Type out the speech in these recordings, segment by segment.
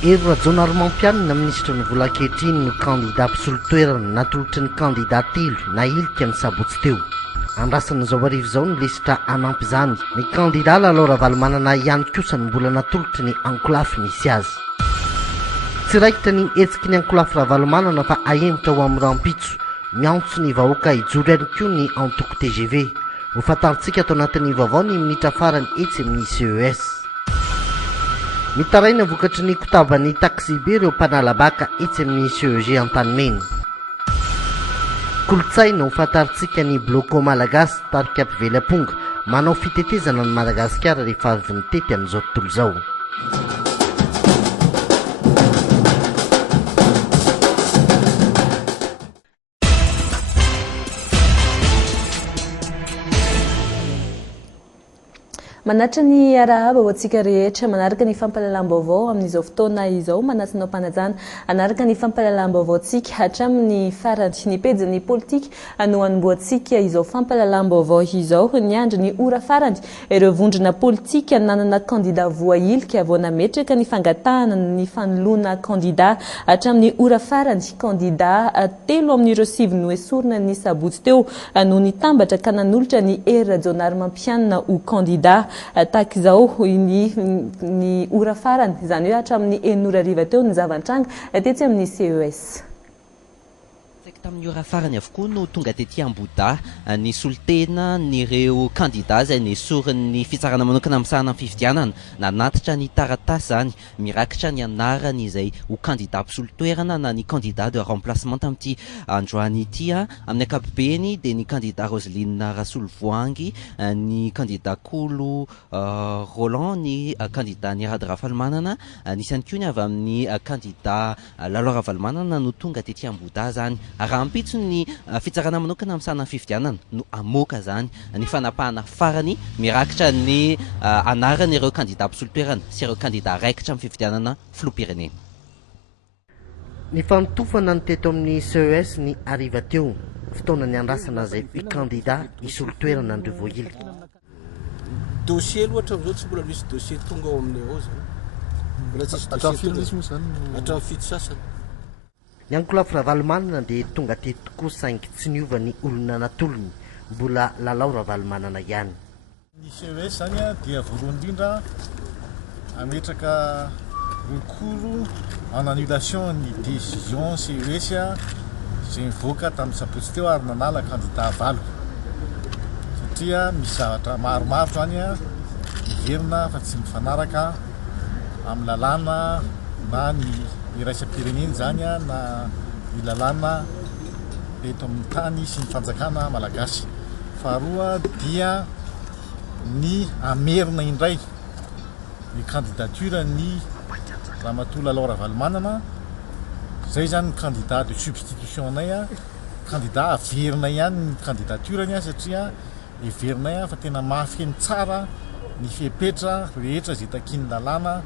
Hery Rajaonarymampianina ministra ny vola ankehitriny no kandida mpisolo-toerana natolotry ny kandida telo nailika ny sabotsy teo. Andrasan'izao arivo izao ny lesitra hanampy izany. Ny kandida Lalao Ravalomanana ihany kosa ny mbola natolotry ny ankolafy misy azy. Tsy raikitra ny hetsiky ny ankolafy Ravalomanana fa ahemitra ho amin'ny rampitso. Miantso ny vahoaka hijoro ihany koa ny antoko TGV. Ho fantarintsika ato anatin'ny vaovao ny minitra farany etsy amin'ny CES. Mitaraina vokatry ny kotaban'ny taxibe ireo mpanalabaka etsy amin'ny CEG Antanimena. Kolotsaina ho fantarintsika ny bloko malagasy tarika ampivelam-ponga manao fitetezana ny Madagasikara rehefa avy nitety amin'izao tontolo izao. Manatra ny arahaba ho antsika rehetra manaraka ny fampahalalam-baovao amin'izao fotoana izao manasanao mpanajana anaraka ny fampahalalam-baovaontsika hatramin'ny farany ny pejiny politika no anomboantsika izao fampahalalam-baovao izao ny andro ny ora farany ireo vondrona politika nanana kandida voailika vao nametraka ny fangatahana ny fanoloana kandida hatramin'ny ora farany kandida telo amin'ireo sivy no esorina ny sabotsy teo no nitambatra ka nanolotra ny Hery Rajaonarymampianina ho kandida tahaka izao ny ora farany izany hoe hatramin'ny enora ariva teo ny zavantranga tetsy amin'ny CES. Tamin'ny ora farany avokoa no tonga tetỳ Ambohidahy ny solitena nyreo kandida izay nesorin'ny fitsarana manokana amin'ny fifidianana nanatitra ny taratasy zany mirakitra ny anarany izay ho kandida mpisolo-toerana na ny kandida de remplacement tamin'ity androany ity amin'ny ankapobeny dia ny kandida Roseline Rasolovoangy, ny kandida Kolo Roland, ny kandida Nirady Ravalomanana, nisy ihany koa ny avy amin'ny kandida Lalao Ravalomanana no tonga tetỳ Ambohidahy zany. Rampitso ny fitsarana manokana amin'ny sanany fifidianana no amoaka zany ny fanapahana farany mirakitra ny anarany ireo kandida mpisolo-toerana sy ireo kandida raikitra amin'ny fifidianana filoham-pirenena. Ny fanotofana ny teto amin'ny CES ny ariva teo fotoana ny andrasana izay kandida hisolo-toerana andreo voailika. Dossier loatra amin'izao tsy mbola misy dossier tonga ao amin'ny ao zany. Mbola tsisy dossier hatramin'ny fito sasany. Ny ankolafy Ravalomanana dia tonga teto koa saingy tsy niova ny olona natolony mbola Lalao Ravalomanana ihany. Ny CES zany dia voalohany indrindra ametraka recours en annulation ny décision CES izay nivoaka tamin'ny sabotsy teo ary nanala kandida valo satria misy zavatra maromaro zany miverina fa tsy mifanaraka amin'ny lalàna na ny iraisam-pirenena zany na ny lalàna eto amin'ny tany sy ny fanjakana malagasy. Faharoa dia ny amerina indray ny candidature ny Ramatoa Lalao Ravalomanana zay zany ny candidat de substitution anay candidat averina ihany ny candidaturany satria everinay fa tena mafy tsara ny fipetra rehetra zay takin'ny lalàna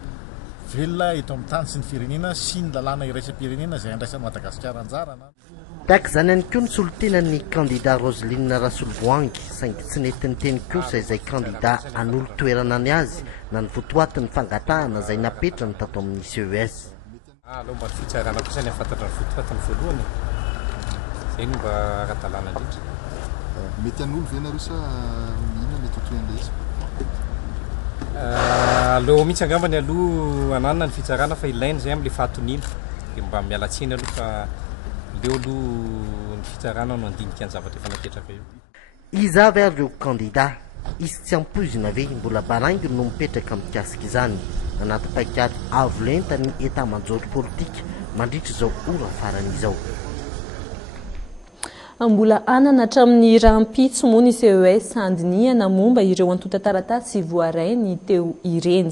velona eto amin'ny tany sy ny firenena sy ny lalàna iraisam-pirenena izay andraisan'ny Madagasikara anjara. Tahaka izany ihany koa ny solotenan'ny kandida Roseline Rasolovoangy saingy tsy netiny teny kosa izay kandida hanolo-toerana ny azy na ny votoatin'ny fangatahana izay napetrany tato amin'ny CES. Aleo mba fitsarana kosa ny afantatra ny votoatiny voalohany izay no mba ara-dalàna indrindra. Mety hanolo ve nareo sa inona mety totoen'ilay izy? Aleo mihitsy angambany aloha ananana ny fitsarana fa ilaina zay amin'ilay fahatoniana dia mba mialatsiny aloha fa leo aloha ny fitsarana no andinika ny zavatra efa napetraka eo. Iza avy ary ireo kandida izy tsy ampoizina ve mbola barangy no mipetraka amin'ny kasika izany anaty paikady avo lenta ny etat-major politika mandritra izao ora farany izao. Mbola anana hatramin'ny rampitso moa ny CES andiniana momba ireo antota taratasy voarainy teo ireny.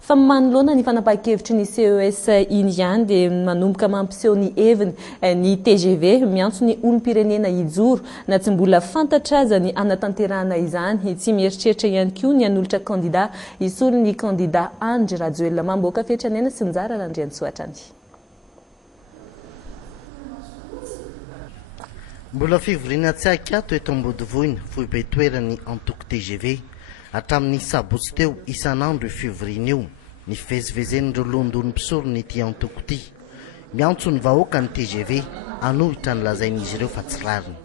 Fa manoloana ny fanapahan-kevitry ny CES iny ihany dia manomboka mampiseho ny heviny ny TGV miantso ny olom-pirenena hijoro na tsy mbola fantatra aza ny anatanterahana izany tsy mieritreritra ihany koa ny hanolotra kandida hisolo ny kandida Andry Rajoelina mamboaka fiatranena sy njara Landriansoatrany. Mbola fivoriana tsy akato eto Ambodivohitra foibe toerany antoko TGV hatramin'ny sabotsy teo isan'andro fivoriana io ny fivezivezen'ireo lohandon'ny mpisorony ity antoko ity miantso ny vahoaka ny TGV anohitra ny lazain'izy ireo fa tsy rariny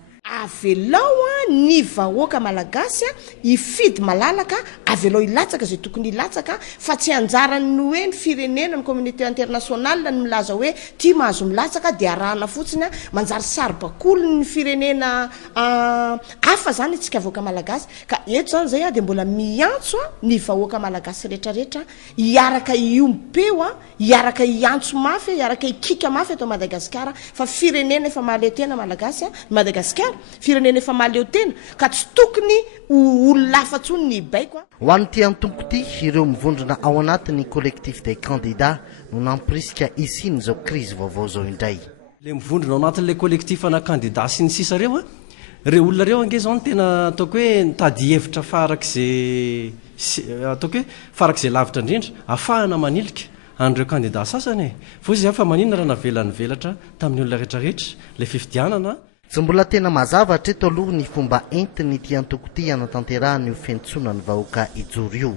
avelao ny vahoaka malagasy ifidy malalaka avelao ilatsaka zay tokony ilatsaka fa tsy anjarany hoe ny firenena ny communauté internationale ny milaza hoe ty mahazo milatsaka dia arahana fotsiny manjary saribakolo ny firenena hafa zany itsika vahoaka malagasy ka eto zany zay dia mbola miantso ny vahoaka malagasy rehetrarehetra hiaraka iompeo hiaraka iantso mafy hiaraka ikika mafy eto Madagasikara fa firenena efa mahaleo tena malagasy Madagasikara firenena efa mahaleo tena ka tsy tokony olona hafa-tsony ny baiko ho an'ity antoko ity ireo mivondrona ao anatin'ny collectif des candidats no nampirisika isiny zao crise vaovao zao indray le mivondrona ao anatin'le collectif ana candidat sy ny sisa reo reo olona reo ange zao tena ataoko hoe nitady hevitra farak'izay ataoko hoe farak'izay lavitra indrindra ahafahana manilika andreo candidat sasany fo izy fa maninona raha navelany velatra tamin'ny olona rehetrarehetra le fifidianana tsy mbola tena mazavatra eto aloha ny fomba entiny ity antoko ity anatanterahany io fentsona ny vahoaka ijoro io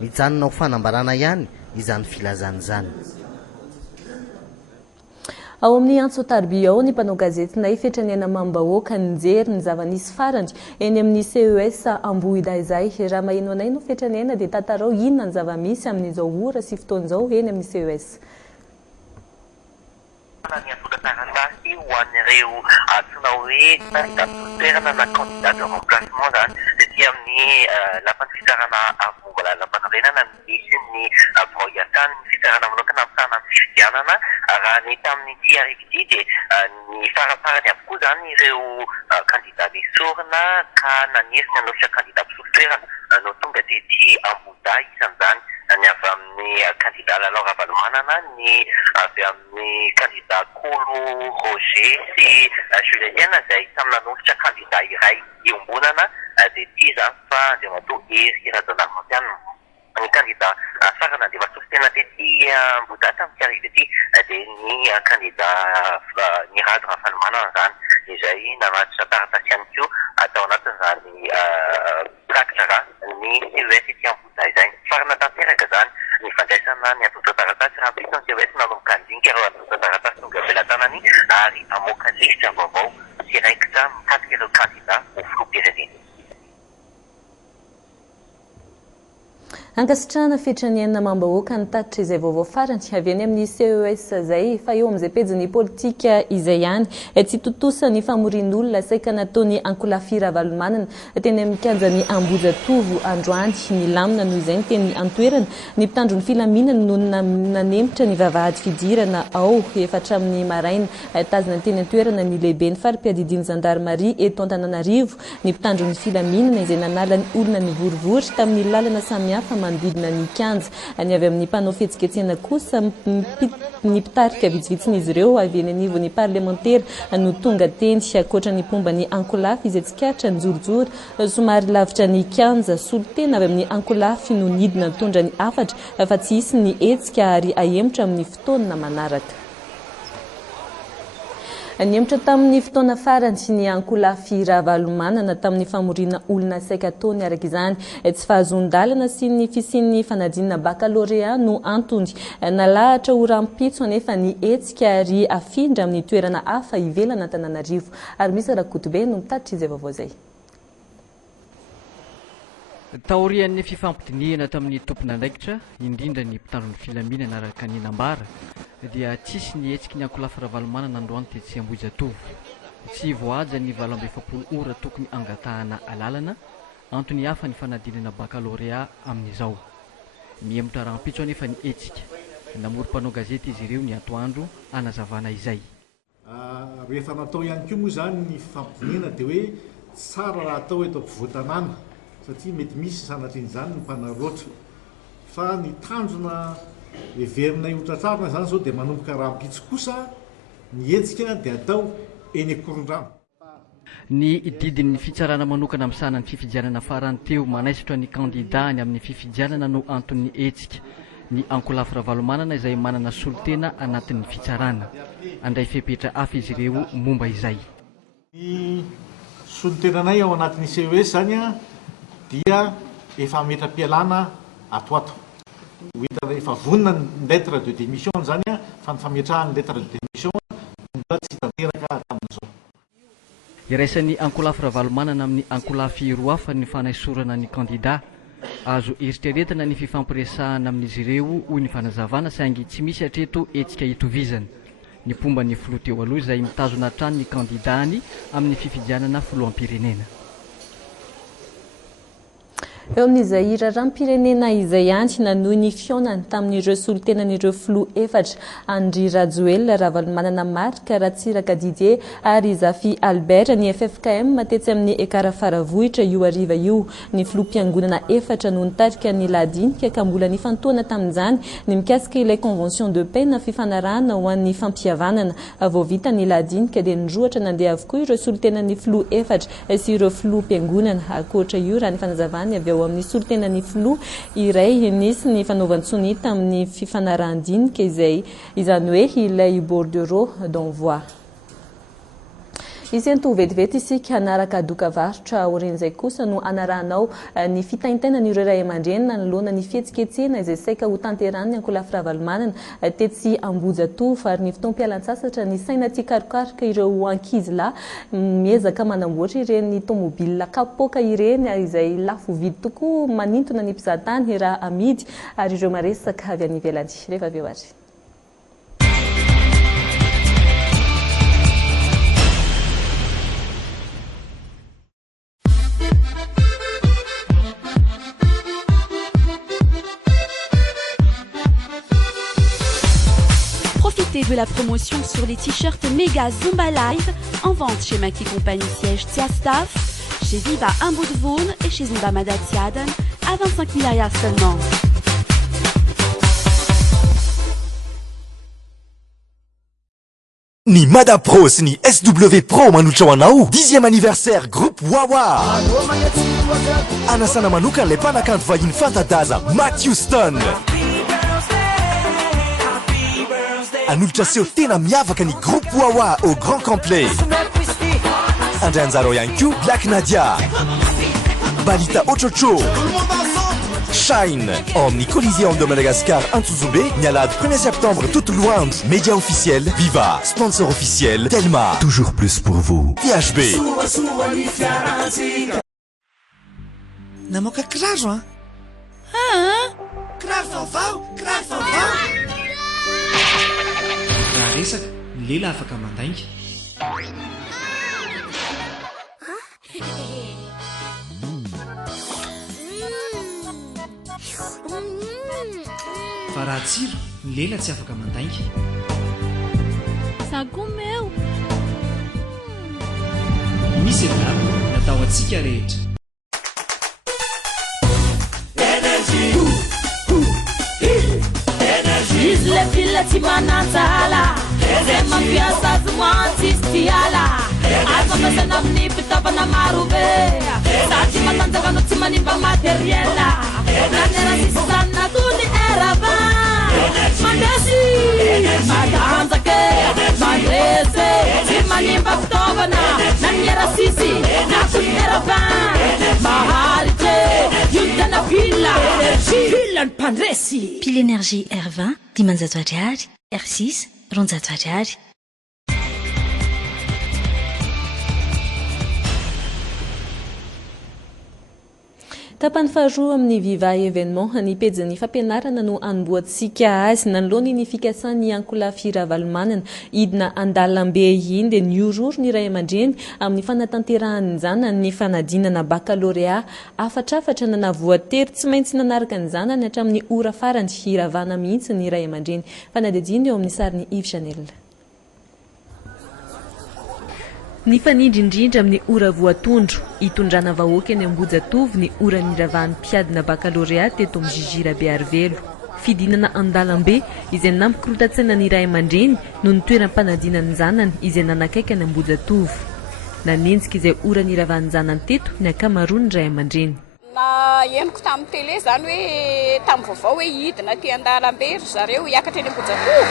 mijanona ho fanambarana ihany izany filazany izany ao amin'ny antso tarby ao ny mpanao gazetinay fetranena mambahoaka nijery ny zava-nisy farany eny amin'ny CES Ambohida izay raha maheno anay no fetranena dia tantarao inona ny zava-misy amin'izao ora sy fotoan'izao eny amin'ny CES ho an'ireo antsoina hoe toerana na candidat de remplacement zany satria amin'ny lapan'ny fitsarana mbola lampanrenana misy ny voyatany ny fitsarana manokana amin'ny tana amin'ny fifidianana raha ny tamin'ny ty arivo ity dia ny farafarany avokoa zany ireo candidat lesorina ka nanerina hanolotra candidat mpisolon-toerana no tonga dia ty Ambohida isan'izany ny avy amin'ny candidat Laura Valomanana ny avy amin'ny candidat Kolo Roger sy Julienne izay samy nanolotra candidat iray iombonana dia ty zany fa andriamatoa Hery Rajaonarimampianina ny candidat farana dia vasositena tety Ambohida tamin'ity arivo ity dia ny candidat Nirady Rafanomanana zany izay nanatitra taratasy ihany koa atao anatin'izany prakitra ny CES ity Ambohida izay farana tanteraka zany ny fandraisana ny atoto taratasy raha mpisy ny CES nanomboka andinika reo atoto taratasy tonga ampelantanany ary amoaka lisitra vaovao sy raikitra mikasika ireo candidat ho filoham-pirenena ankasitrahana fetranena mambahoaka ny tatitra izay vaovao farany avy any amin'ny CES zay fa eo amin'izay pejiny politika izay ihany tsy totosany famorin'olona saika nataony Ankolafira Valomanana teny amin'ny kianjany Ambojatovo androany ny lamina noho izay ny teny antoerana ny mpitandro ny filaminana no nanemitra ny vavahady fidirana ao efatra amin'ny maraina tazina ny teny antoerana ny lehibe ny fari-piadidiny Gendarmerie eto Antananarivo ny mpitandro ny filaminana izay nanala ny olona ny vorivory tamin'ny lalana samihafa manodidina ny kianja ny avy amin'ny mpanao fihetsiketsena kosa ny mpitarika vitsivitsin'izy ireo avy eny anivon'ny parlementaire no tonga teny akoatra ny pomba ny Ankolafy izay tsikatra ny jorojoro somary lavitra ny kianja solotena avy amin'ny Ankolafy no nidina nitondra ny afatra fa tsy hisy ny hetsika ary ahemotra amin'ny fotoana manaraka Niemtra tamin'ny fotoana farany ny Ankolafy Valomanana tamin'ny famorina olona saika taony araka izany tsy fahazon-dalana sy ny fisian'ny fanadinana baccalauréat no antony nalahatra ho rampitso anefa ny hetsika ary afindra amin'ny toerana hafa ivelana Antananarivo ary misy Rakotobe no mitatitra izay vaovao zay taorian'ny fifampidinihana tamin'ny tompona andraikitra indrindra ny mpitandro ny filaminana araka ny nambara dia tsisy ny hetsika ny Ankolafy Valomanana androany tetsy Ambohijatovo tsy voaja ny 27 ora tokony angatahana alalana antony hafa ny fanadinana baccalauréat amin'izao miemotra rampitso anefa ny hetsika namorom-panao gazety izy ireo ny atoandro anazavana izay rehefa natao ihany koa moa zany ny fifampidinihana dia hoe tsara raha atao eto ampovoan-tanàna satria mety misy sanatrian'izany ny mpanaroatra fa ny tanjona everina hotratrarina zany zao dia manomboka rahampitso kosa ny hetsika dia atao eny akoron-drano ny didin'ny fitsarana manokana amin'ny sanany fifidianana farany teo manaisitra ny candidat ny amin'ny fifidianana no anton'ny hetsika ny Ankolafy Valomanana izay manana solotena anatin'ny fitsarana andray fepetra hafa izy ireo momba izay ny solotenanay ao anatin'ny CES zany dia efa metra-pialana atoato ho hita rehefa vonina ny lettre de démission zany a fa ny fametrahany lettre de démission mbola tsy tanteraka tamin'izao. Iraisan'ny ankolafy ravalomanana amin'ny ankolafy roa hafa ny fanaisorana ny candidat azo eritreretina ny fifampiresahana amin'izy ireo hoy ny fanazavana saingy tsy misy hatreto etsika hitovizana. Ny pomba ny filoha teo aloha izay mitazona hatrany ny candidany amin'ny fifidianana filohampirenena. Eo amin'izay raram-pirenena izay antsina noho ny fionany tamin'ireo solotenan'ireo filoha efatra Andry Rajoelina Ravalomanana Marc Ratsiraka Didier ary Zafi Albert ny FFKM matetsy amin'ny ekara faravohitra io ariva io. Ny filoham-piangonana efatra no nitarika ny ladinika ka mbola nifantoana tamin'izany ny mikasika ilay convention de paix na fifanarahana ho an'ny fampihavanana. Voavita ny ladinika dia nirohatra nandeha avokoa ireo solotenan'ny filoha efatra sy ireo filoham-piangonana. Ankoatra io raha ny fanazavany avy ao amin'ny solotenan'ny filoha iray nisy ny fanaovan-tsony tamin'ny fifanarahan-dinika izany hoe ilay bordereau d'envoi. Izy anto vetivety isika anaraka doka varotra orin'izay kosa no anarahanao ny fitaintainan'ireo ray aman-dreny nanoloana ny fihetsiketsehana izay saika ho tanterahany ankolafy ravalomanana tetsy Ambojatovo ary ny fotoam-pialan-tsasatra ny saina tia karokaroka ireo ankizy lahy miezaka manamboatra ireny tomobila kapoaka ireny izay lafo vidy tokoa manintona ny mpizahatany raha amidy ary ireo maresaka avy any ivelany. Rehefa avy eo ary. Profitez de la promotion sur les t-shirts Méga Zumba Live en vente chez Maxi Compagnie Siège Tiastaff, chez Viva Amboudvoun et chez Zumba Madatiaden à 25 000 arias seulement. Ni Mada Pro sy ni SW Pro manolotra ho anao 10e anniversaire groupe Wawa. Anasana manokana ilay mpanakanto vahiny fanta-daza Matt Houston. Anolotra seho tena miavaka ny groupe Wawa au grand complet. Andray anjara ihany koa Black Nadia, Balita Ochocho, Shine, Omni Coliseum de Madagascar Antsuzumbe, Nialade 1er septembre toute Luand, média officiel, Viva, sponsor officiel, Telma, toujours plus pour vous, THB. Namoaka kiraro hein? Kiraro vaovao, kiraro vaovao. Raha resaka, ny lehilahy afaka mandainga. Fa raha tsiro, ny lehilahy tsy afaka mandainga. Zago meu. Misy lava natao antsika rehetra. Izy le fila tsy manantsala zay mampiasa azy moantsisy ty ala azy fampiasana amin'ny fitaovana maro be sady matanjaka anao tsy manimba materiela nanera sisy zany natony erava mandesy matanjake mandresy tsy manimba fitaovana naniera sisy natony erava maharitry io tena pila pila ny mpandresy. Pile énergie R20 dimanjato ariary, R6 roanjato ariary. Tapany faharoa amin'ny Viva événement ny pejiny fampianarana no anomboantsika azy nanoloany ny fikasan'ny ankolafy ravalomanana idina Andalambe iny dia niororo ny ray aman-dreny amin'ny fanatanterahany zanany ny fanadinana baccalauréat afatrafatra nanavoatery tsy maintsy nanaraka ny zanany hatramin'ny ora farany hiravana mihitsy ny ray aman-dreny. Fanadidiny eo amin'ny sariny Yves Chanel. Ny fanindrindrindra amin'ny ora voatondro hitondrana vahoaka ny Ambojatovo ny ora niravahan'ny mpiadina baccalauréat teto amin'ny Jigira Bearvelo. Fidinana Andalambe izay nampikorotatsana ny ray aman-dreny no ny toeram-panadinany zanany izay nanakaiky ny Ambojatovo. Nanenjika izay ora niravahan'ny zanany teto ny ankamaroany ray aman-dreny. Na henoko tamin'ny télé zany hoe tamin'ny vaovao hoe hidina ty Andalambe zareo hiakatra eny Ambojatovo.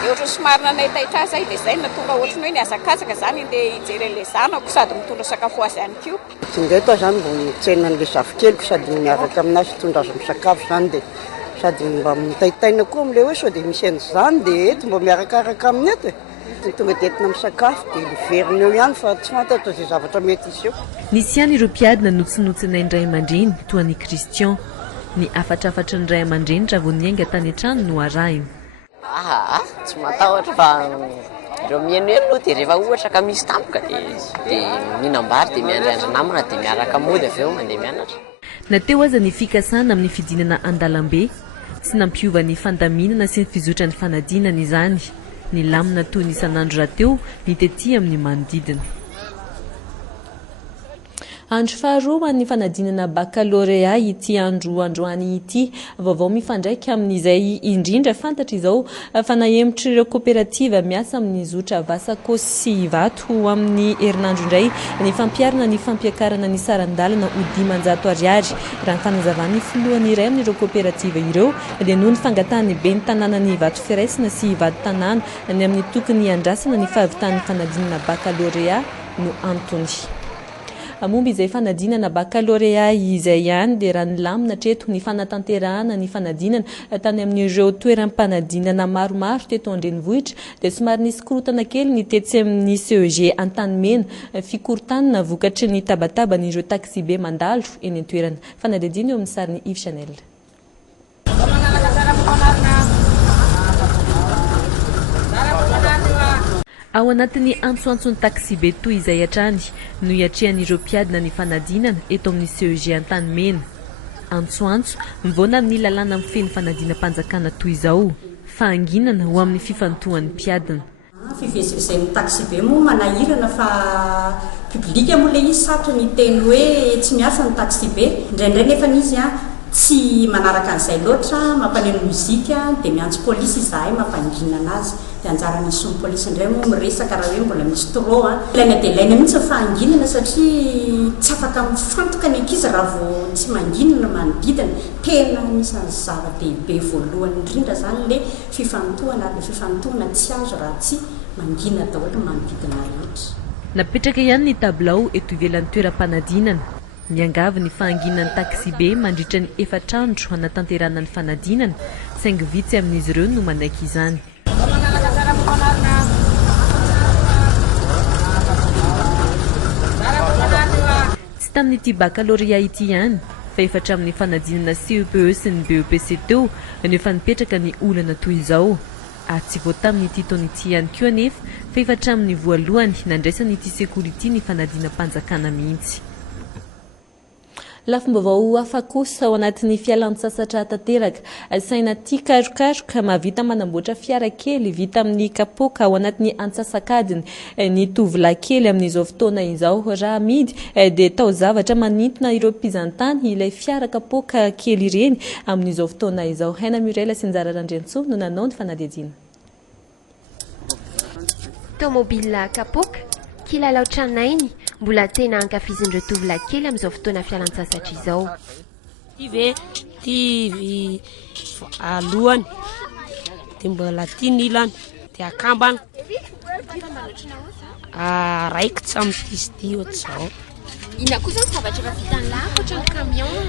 Ohatra somary nanahitaitra zay dia zay natonga ohatrany hoe niazakazaka zany ndeha hijery an'ilay zanako sady mitondra sakafo azy ihany koa. Tsy ndeto zany mbo mitsenina an'ilay zafikelyko sady miaraka aminazy hitondra azy misakafo zany dia sady mba mitaitaina koa am'le hoe sao dia misy an'izany dia eto mba miarakaraka amin'ny eto e tonga dia entina misakafo dia liverina eo ihany fa tsy fantatra izay zavatra mety izy eo. Nisy ihany ireo mpiady nanotsinotsinainy ray aman-dreny toa ny Christian ny afatrafatra ny ray aman-dreny raha vao niainga tany an-trano no arahiny. Tsy matahotra fa ireo mihaino elo aloha dia rehefa ohatra ka misy tampoka dia mihinam-bary dia miandriandra namana dia miaraka mody avy eo mandeha mianatra. Nateo aza ny fikasana amin'ny fidinana an-dalambe sy nampiova ny fandaminana sy ny fizotra ny fanadinana izany. Ny lamina toy ny isan'andro rahateo ny tetỳ amin'ny manodidina. Andro faharoa ny fanadinana baccalauréat ity androany ity vaovao mifandraika amin'izay indrindra fantatra izao fa nahemitra ireo kooperativa miasa amin'ny zotra vasako sy vato amin'ny herinandro indray ny fampiarana ny fampiakarana ny sarandalana ho 500 ariary raha ny fanazavan'ny filohan'ny iray amin'ireo kooperativa ireo dia noho ny fangatahany be ny tanàna ny vato firaisina sy vato tanàna ny amin'ny tokony andrasana ny fahavitan'ny fanadinana baccalauréat no antony. Momba izay fanadinana baccalauréat izay ihany dia raha ny lamina treto ny fanatanterahana ny fanadinana tany amin'ireo toeram-panadinana maromaro teto Andrenivohitra dia somary nisy korotana kely ny tetsy amin'ny CEG Antanimena fikorontanana vokatry ny tabataban'ireo taxibe mandalo eny an-toerana. Fanadidina eo amin'ny sariny Yves Chanel. Ao anatin'ny antsoantsony taxibe toy izay hatrany no hiatrehan'ireo mpiadina ny fanadinana eto amin'ny CEG Antanimena. Antsoantso mivona amin'ny lalàna mifeny fanadinam-panjakana toy izao fa anginana ho amin'ny fifantohan'ny mpiadina. Fivezivezen'ny taxibe moa manahirana fa publika moa ilay izy sarotra ny teny hoe tsy miasa ny taxibe indraindray nefa izy tsy manaraka an'izay loatra mampaneno muzika dia miantso polisy izahay mampangina anazy dia anjara misy ny polisy indray moa miresaka raha hoe mbola misy trop ilaina dia ilaina mihitsy fanginana satria tsy afaka mifantoka ny ankizy raha vao tsy manginana manodidina tena anisan'ny zava-dehibe voalohany indrindra zany le fifantohana ary le fifantohana tsy azo raha tsy mangina daholo manodidina rehetra. Napetraka ihany ny tabilao eto ivelan'ny toeram-panadinana. Miangavy ny fahanginan'ny taxibe mandritra ny 4 andro hanatanterahana ny fanadinana saingy vitsy amin'izy ireo no manaiky izany. Tsy tamin'ity baccalauréat ity ihany fa efatra amin'ny fanadinana CEPE sy ny BEPC teo no efa nipetraka ny olana toy izao. Tsy vao tamin'ity taona ity ihany koa anefa fa efatra amin'ny voalohany nandraisany ity sekoly ity ny fanadinam-panjakana mihitsy. Lafim-baovao hafa kosa ao anatin'ny fialan-tsasatra tanteraka saina tia karokaroka mahavita manamboatra fiara kely vita amin'ny kapoka ao anatin'ny antsasakadiny ny tovolahy kely amin'izao fotoana izao raha amidy dia tao zavatra manintona ireo mpizantany ilay fiara kapoka kely ireny amin'izao fotoana izao. Haina Murela Sinjara Randriantsoa no nanao ny fanadihadiana. Tomobile kapoka kilalao tranainy mbola tena ankafizin'ireo tovolahy kely amin'izao fotoana fialan-tsasatra izao. Ty alohany dia mbola tia ny ilany dia akambana raikitra amin'ny tisty ohatr'izao. Ina kosa ny zavatra efa vita ny lakotra ny camion?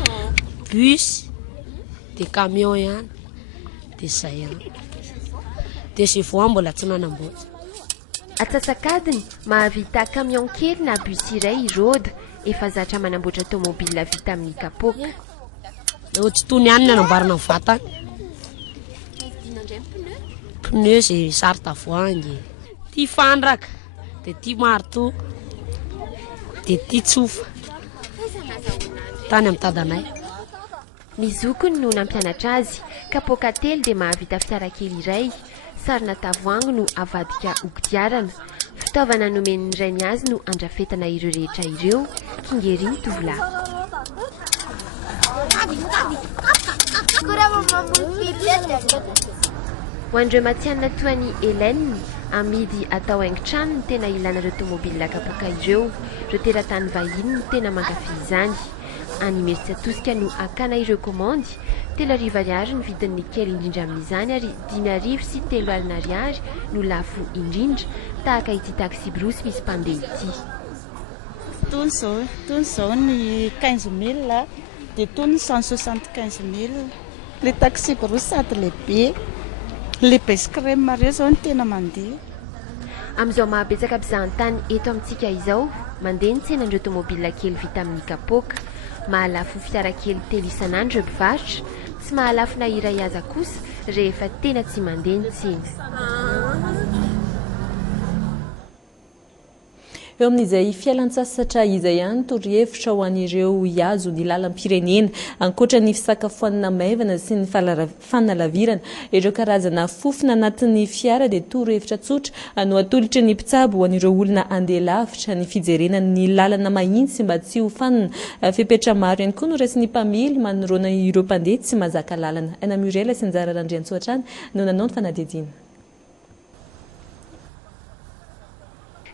Bus dia camion ihany dia izay ihany. Dia sy voa mbola tsy nanamboatra. Atsasakadiny mahavita camion kely na bus iray road efa zatra manamboatra tomobile vita amin'ny kapoka. Ohatry tony ihany ny anamboarana ny vatany. Pneu izay sary tavoahangy. Tia fandraka dia tia marteau dia tia tsofa. Tany amin'ny tadanay. Ny zokony no nampianatra azy kapoka telo dia mahavita fiara kely iray. Sarina tavoahangy no avadika ogodiarana. Fitaovana nomen'ny rainy azy no andrafetana ireo rehetra ireo. Kingery tovolahy. Ho an'ireo matianina toa ny Hélène amidy atao haingon-trano ny tena ilan'ireo tomobile kapoka ireo. Ireo teratany vahiny no tena mankafy izany. Any Meritsatosika no akana ireo komandy. 3 ariary ny vidin'ny kely indrindra amin'izany ary 5 sy 3 ariary no lafo indrindra tahaka ity taxi brosy misy mpandeha ity. Tony zao ny 15 000 dia tony 175 000 le taxi brosady lehibe le bescrème reo zao ny tena mandeha amin'izao mahabetsaka mpizahan-tany eto amintsika izao mandeha ny tsenandreo tomobila kely vita amin'ny kapoaka mahalafo fiara kely telo isan'andro ireo mpivarotra tsy mahalafo na iray aza kosa rehefa tena tsy mandeha ny tsena eo amin'izay fialan-tsasatra izay ihany torohevitra ho an'ireo hiazo ny lalam-pirenena ankoatra ny fisakafoanana maivana sy ny fanalavirana ireo karazana fofona anatin'ny fiara dia torohevitra tsotra no atolotry ny mpitsabo ho an'ireo olona andeha lavitra ny fijerenany lalana mahitsy mba tsy ho fanina fepetra maro ihany koa no resy ny mpamily manorona ireo mpandeha tsy mahazaka lalana ana murela sy njara randriantsoatrany no nanao ny fanadihadiana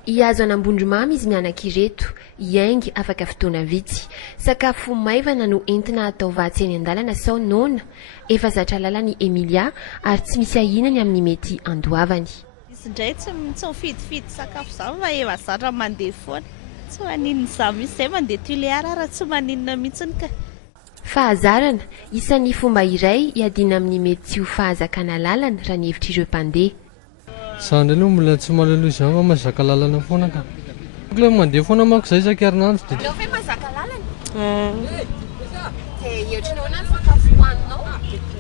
hiazo an'ambondromamy izy mianan-kireto iaingy afaka fotoana vitsy sakafo maivana no entina atao vatsy eny an-dalana sao nona efa zatra lalany Emilia ary tsy misy ahinany amin'ny mety andoavany izy ndray tsy mifidifidy sakafo zao fa efa zatra mandeha foana tsy maninona za misy zay mandeha tuléara raha tsy maninona mihitsiny ka fahazarana isan'ny fomba iray hiadina amin'ny mety tsy ho fahazakana lalana raha ny hevitrireo mpandeha sandry aloha mbola tsy mahalaloha izany fa mahazaka lalana foana ka le mandeha foana manko izay isan-kerinandro dia anao ve mahazaka lalana dia ohatrany hoanany sakafo hoaninao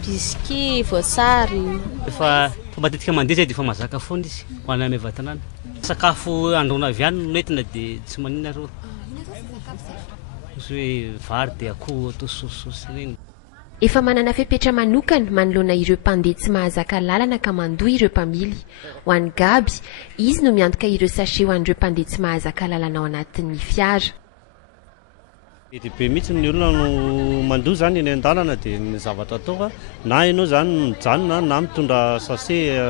biscuit voasary efa matetika mandeha zay dia efa mahazaka foana izy ho any amy vatanana sakafo androna avy any no entina dia tsy maninona reo hoe vary dia akoho atao sosisosy reny efa manana fepetra manokana manoloana ireo mpandeha tsy mahazaka lalana ka mandoa ireo mpamily ho an'ny Gaby izy no miantoka ireo sachet ho an'ireo mpandeha tsy mahazaka lalana ao anatin'ny fiara be mihitsy ny olona no mandoa zany eny an-dalana dia ny zavatra atao na ianao zany mijanona na mitondra sachet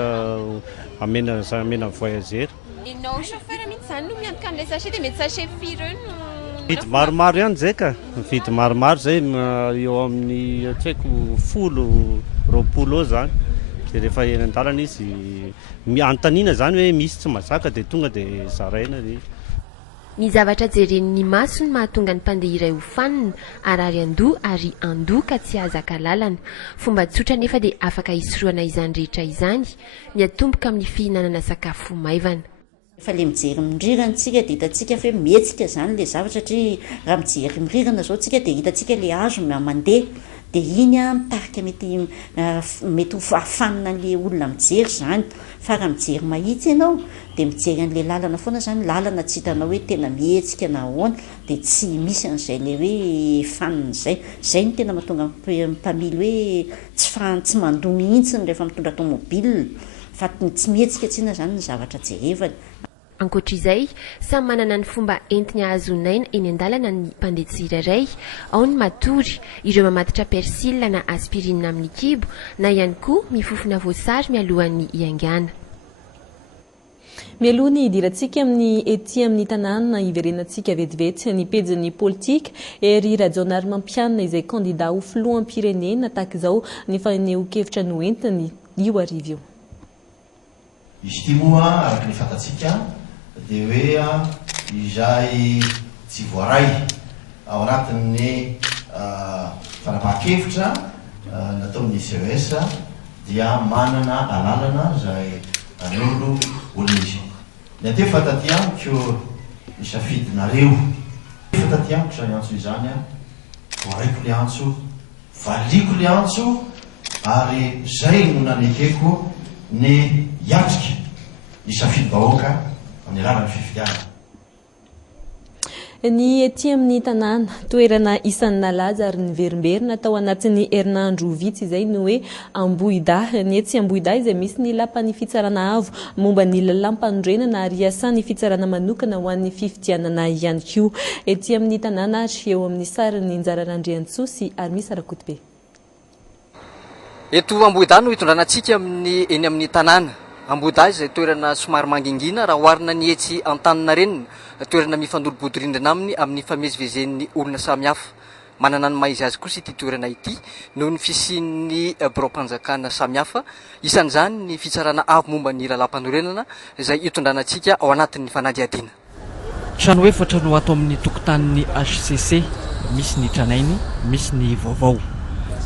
amena voyageur ianao chauffeur mihitsy zany no miantoka an'ilay sachet dia mety sachet firy no vidy maromaro ihany zay ka vidy maromaro zay eo amin'ny tsy haiko 10-20 eo zany dia rehefa eny an-dalana izy antaniana zany hoe misy tsy mazaka dia tonga dia zaraina ny zavatra jeren'ny maso ny mahatonga ny mpandeha iray ho fanina arary andoha ary andoha ka tsy ahazaka lalana fomba tsotra nefa dia afaka hisoroana izany rehetra izany miatomboka amin'ny fihinanana sakafo maivana efa le mijery miriranatsika dia hitantsika fe metsika zany le zavatra satria raha mijery mirirana zao tsika dia hitantsika le azo mandeha dia iny mitarika mety ho afanina an'le olona mijery zany fa raha mijery mahitsy ianao dia mijery an'le lalana foana zany lalana tsy hitanao hoe tena mihetsika na ahoana dia tsy misy an'izay le hoe fanina zay ny tena mahatonga mpamily hoe tsy mandoa mihitsy rehefa mitondra tomobila fa tsy mihetsika tsina zany ny zavatra jerevany ankoatr'izay samy manana ny fomba entiny ahazonaina eny an-dalana ny mpandeha tsirairay ao ny matory ireo mamatotra persila na aspirine amin'ny kibo na ihany koa mifofona voasary mialohan'ny hiaingana mialoha ny idirantsika amin'ny ety amin'ny tanàna iverenantsika vetivety ny pejin'ny politika ery rajonary mampianina izay candidat ho filoham-pirenena tahaka izao ny faneho-kevitra no entiny io arivo io izy ty moa araky ny fantatsika dia hoe izay tsy voaray ao anatin'ny fanapahan-kevitra nataon'ny CES dia manana alalana zay an'olo olona izy ny ateo fataty amiko isafidinareo fataty amiko zany antso izany voaraiko le antso valiko le antso ary zay no nanekeko ny iatrika isafidy vahoaka amin'ny alalany fifidiana ny ety amin'ny tanàna toerana isan'ny nalaza ary niverimberina tao anatin'ny herinandro vitsy izay no hoe Ambohida ny etsy Ambohida izay misy ny lapan'ny fitsarana avo momba ny lalam-panorenana ary iasan'ny fitsarana manokana ho an'ny fifidianana ihany koa ety amin'ny tanàna ary eo amin'ny sariny Njara Randriantsoa sy Armis Rakotobe eto Ambohida no hitondranantsika eny amin'ny tanàna Ambohida izay toerana somary mangingina raha oharina ny etsy Antaninarenina toerana mifandolo-bodorindrina aminy amin'ny famezivezen'ny olona samihafa manana ny maizy azy kosa ity toerana ity noho ny fisian'ny birao-mpanjakana samihafa isan'izany ny fitsarana avo momba ny lalam-panorenana izay hitondranantsika ao anatin'ny fanadihadiana trano efatra no ato amin'ny tokotanin'ny HCC misy ny tranainy misy ny vaovao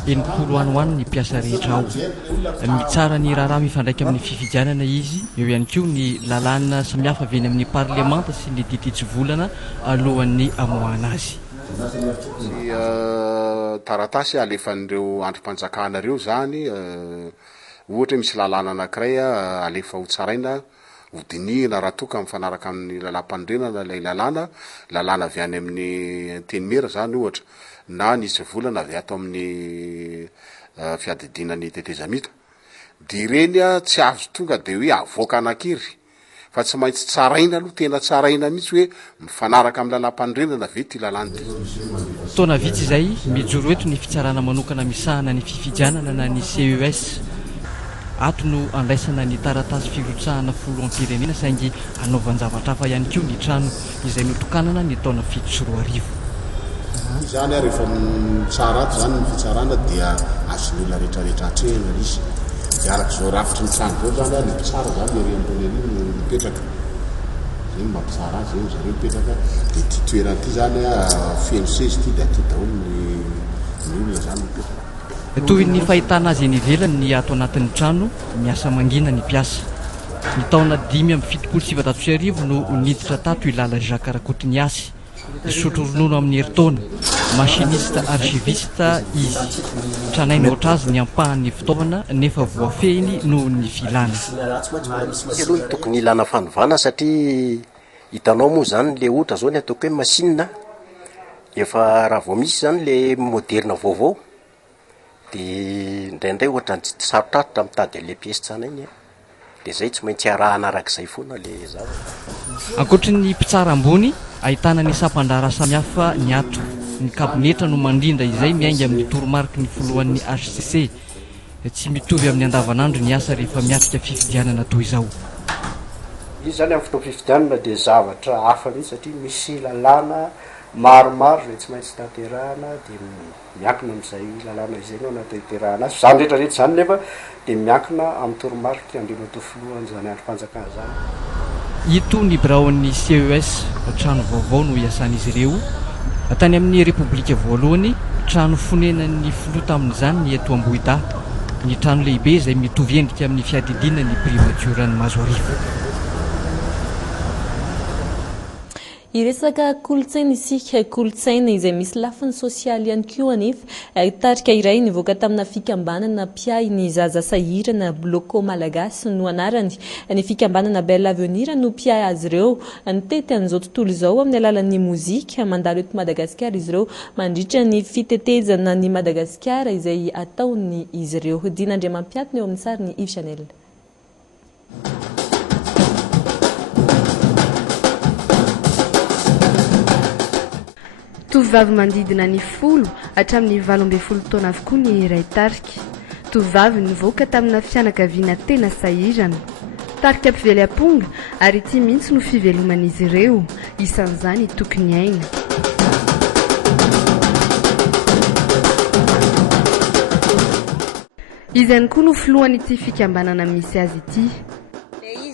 enimpolo any hoany ny mpiasa rehetra ao. Mitsara ny raharaha mifandraika amin'ny fifidianana izy, eo ihany koa ny lalàna samihafa avy eny amin'ny parlemanta sy ny dititsy volana alohan'ny amoahana azy. Taratasy alefan'ireo androm-panjakana reo zany ohatra misy lalàna anankiray alefa ho tsaraina hodinihina raha toka mifanaraka amin'ny lalam-pandrenana ilay lalàna avy any amin'ny tenimera zany ohatra na nisy volana avy ato amin'ny fiadidinany tetezamita de ireny tsy azo tonga de hoe avoaka anakiry fa tsy maintsy tsaraina aloha tena tsaraina mihitsy hoe mifanaraka amin'ny lalam-pandrenana ve ty lalàna ty. Taona vitsy izay mijoro eto ny fitsarana manokana misahana ny fifidianana na ny CES. Ato no andraisana ny taratasy firotsahana folo am-pirenena saingy anaovan-javatra hafa ihany koa ny trano izay notokanana ny taona 7 zany rehefa tsara ato zany ny fitsarana dia azon'olona rehetrarehetra atrehana izy de arak'izao rafitry ny trano zao zany ny mpitsara zany eriambony ary mipetraka zay mampitsara azy eo zareo mipetraka de ty toerana ty zany feno sezy ty de aty daholo ny olona zany mipetraka. Toy ny fahitana azy eny ivelany ny ato anatin'ny trano miasa mangina ny mpiasa. Ny taona 5/7 no niditra tato ilala Jacques Rakotoniasy. Sotro ronono amin'ny heritaona, machiniste archiviste izy. Tranainy oatra azy ny ampahan'ny fitaovana nefa voafehiny noho ny filana. Aloha ny tokony ilana fanovana satria hitanao moa zany le ohatra zao ny ataoko hoe machine efa raha vao misy zany le moderna vaovao de indraindray ohatra ny sarotrarotra mitady le pièce tsana iny de zay tsy maintsy arahana arak'izay foana le zavatra. Ankoatry ny mpitsara ambony ahitana ny sampandrara samihafa ny ato. Ny kabinetra no mandrindra izay miainga amin'ny toromarika ny foloan'ny HCC. Tsy mitovy amin'ny andavanandro ny asa rehefa miatrika fifidianana toy izao. Izy zany amin'ny fotoana fifidianana de zavatra hafa mihitsy satria misy lalàna maromaro zay tsy maintsy tanterahana de miankina amin'izay lalàna izay no anatanterahana azy. Zany rehetrarehetra zany nefa de miankina amin'ny toromarika andrena to filohany zany androm-panjakana zany. Ito ny biraon'ny CES, trano vaovao no iasan'izy ireo. Tany amin'ny Repoblika voalohany, trano fonenan'ny filoha tamin'izany ny eto Ambohida. Ny trano lehibe izay mitovy endrika amin'ny fiadidina ny prefecturan'ny Mazoarivo. Iresaka kolotsaina isika kolotsaina izay misy lafiny sosialy ihany koa anefa tarika iray nivoaka tamina fikambanana mpiay ny zaza sahirana bloko malagasy no anarany. Ny fikambanana Belle Avenir no mpiay azy ireo nitety an'izao tontolo izao amin'ny alalan'ny mozika mandalo eto Madagasikara izy ireo mandritra ny fitetezana ny Madagasikara izay ataony izy ireo. Dinandriamampiatona eo amin'ny sary ny Yves Chanel. Tovovavy mandidina ny 10 hatramin'ny 12 taona avokoa ny iray tarika. Tovovavy nivoaka tamina fianakaviana tena sahirana. Tarika mpively amponga ary ity mihitsy no fiveloman'izy ireo isan'izany tokony aina. Izy ihany koa no filohan'ity fikambanana misy azy ity.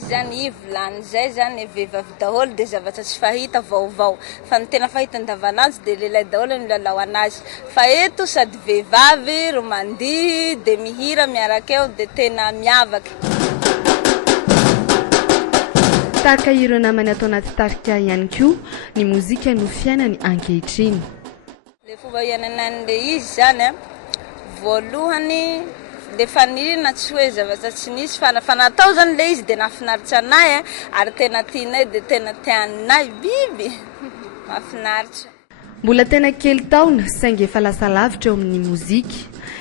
Zany ivolany zay zany vehivavy daholo de zavatra tsy fahita vaovao fa ny tena fahita andavanandro de lehilahy daholo ny lalao anazy fa eto sady vehivavy ro mandihy de mihira miaraka eo de tena miavaka. Tahaka ireo namany atao anaty tarika ihany koa ny mozika no fiainany ankehitriny. Le fomba iananan'le izy zany voalohany de fanirina tsy hoe zavatra tsy nisy fa natao zany le izy de nafinaritra anay ary tena tianay de tena tianay biby mafinaritra. Mbola tena kely taona saingy efa lasa lavitra eo amin'ny mozika.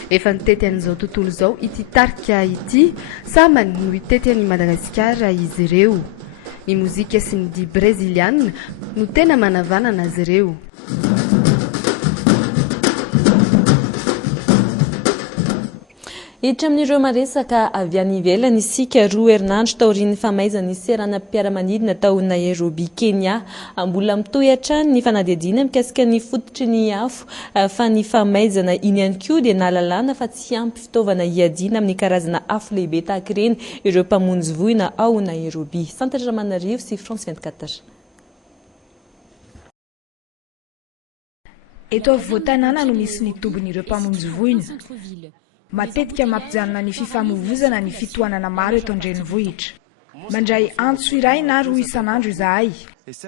Efa nitety an'izao tontolo izao ity tarika ity sambany no hitety an'i Madagasikara izy ireo. Ny mozika sy ny dihy breziliana no tena manavanana azy ireo. Hiditra amin'ireo maresaka avy any ivelany isika roa herinandro taorian'ny famaizana serana mpiara-manidina tao Nairobi, Kenya. Mbola mitohy hatrany ny fanadihadiana mikasika ny fototry ny afo fa ny famaizana iny ihany koa dia nahalalana fa tsy ampy fitaovana hiadiana amin'ny karazana afo lehibe tahaka ireny ireo mpamonjy voina ao Nairobi. Santatra Manarivo sy France 24. eto avotanana no misy ny tombon'ireo mpamonjy voina matetika mampijanona ny fifamoivozana ny fitoanana maro eto andrenivohitra mandray antso iray na roa isan'andro izahay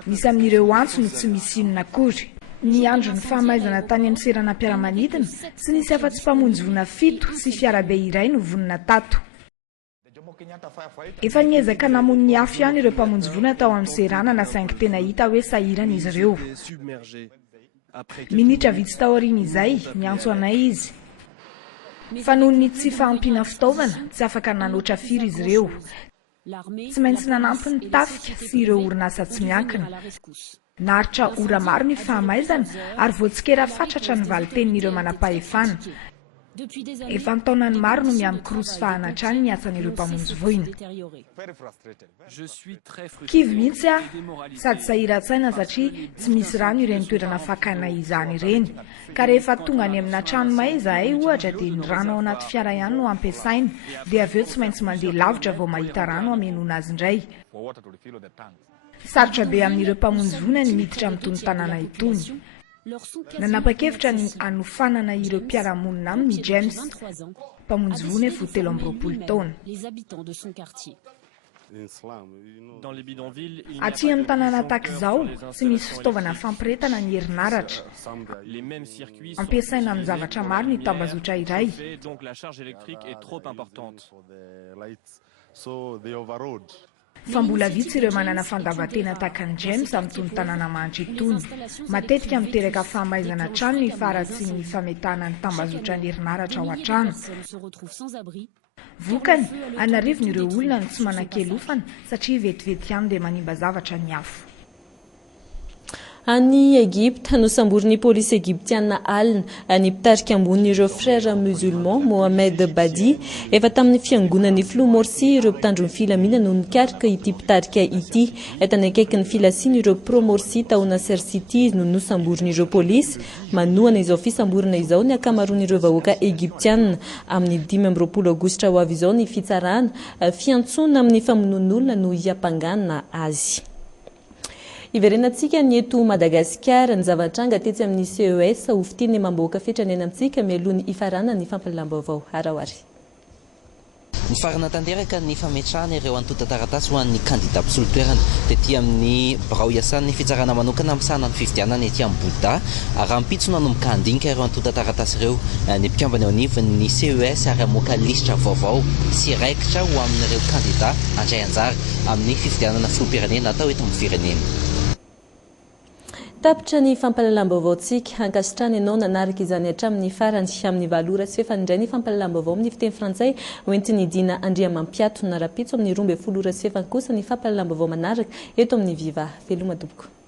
misy amin'ireo antso no tsy misy inona akory ny andro ny fahamaizana tany amin'ny seranam-piaramanidina sy nisy afa-tsy mpamonjy vona 7 sy fiarabe iray no vonona tato efa niezaka namony ny afo ihany ireo mpamonjy vona tao amin'ny serana na saingy tena hita hoe sahirana izy ireo minitra vitsy tao aoriana izay miantso anay izy fa noho ny tsy fahampiana fitaovana tsy afaka nanoatra firy izy ireo tsy maintsy nanampy ny tafika sy ireo orinasa tsy miankina naritra ora maro ny fahamaizana ary voatsikera fatratra ny valitenin'ireo manam-pahefana efa ntaonany maro no miamikorosy fahanatrany ny asan'ireo mpamonjy voina kivy mihitsy a sady sahiran-tsaina satria tsy misy rano ireny toerana fakana izany ireny ka rehefa tonga any amina trano maizahay ohatra dia ny rano ao anaty fiara ihany no ampiasaina dia avy eo tsy maintsy mandeha lavitra vao mahita rano amenona azy indray sarotra be amin'ireo mpamonjy voina ny miditra amin'itony tanàna itony nanapa-kevitra ny anofanana ireo mpiara-monina aminy James mpamonjy voina efa 7 taona aty amin'ny tanàna tahaka izao tsy misy fitaovana fampiretana ny herinaratra ampiasaina amin'ny zavatra maro ny tambazotra iray fa mbola vitsy ireo manana fandavatena tahaka ny James amin'itony tanàna manitra itony matetika miteraka fahamaizana trano ny faratsy ny fametahana ny tambazotra ny herinaratra ao an-trano vokany anarivon'ireo olona no tsy manan-kelofana satria vetivety ihany dia manimba zavatra ny afo any Egypte no samborin'ny polisy egyptiana alina ny mpitarika ambonin'ireo frères musulmans Mohamed Badi efa tamin'ny fiangonan'ny Floa Morsi ireo mpitandron'ny filaminana no nikarika ity mpitarika ity etany akaikin'ny filasiana ireo pro Morsi tao Nasser City no nosamborin'ireo polisy manohana izao fisamborina izao ny akamaroan'ireo vahoaka egyptiana amin'ny 15 aogositra ho avy izao ny fitsarana fiantsona amin'ny famonon'olona no hiampanganana azy iverenantsika ny eto Madagasikara ny zavatranga tetsy amin'ny CES ho fitiny mamboaka fitranena amintsika mialohan'ny ifarana ny fampalalam-baovao araoary ny farana tanteraka ny fametrahana ireo antota-taratasy ho an'ny kandida mpisolo-toerana tetỳ amin'ny birao iasan'ny fitsarana manokana amin'sahana ny fifidianana etỳ amin'ny Bouddha ary ampitsona no mikandinika ireo antota-taratasy ireo ny mpikambana eo anivon'ny CES ary amoaka lisitra vaovao sy raikitra ho amin'ireo kandida andray anjara amin'ny fifidianana filoham-pirenena atao eto amin'ny firenena tapitra ny fampalalam-baovaontsika hankasitrana ianao nanaraka izany hatramin'ny farany amin'ny valora sy fefandray ny fampalalam-baovao amin'ny fiteny frantsay hoentiny dina Andriamampiato narapitso amin'ny 12 sy 7 kosa ny fampalalam-baovao manaraka eto amin'ny Viva veloma tompoko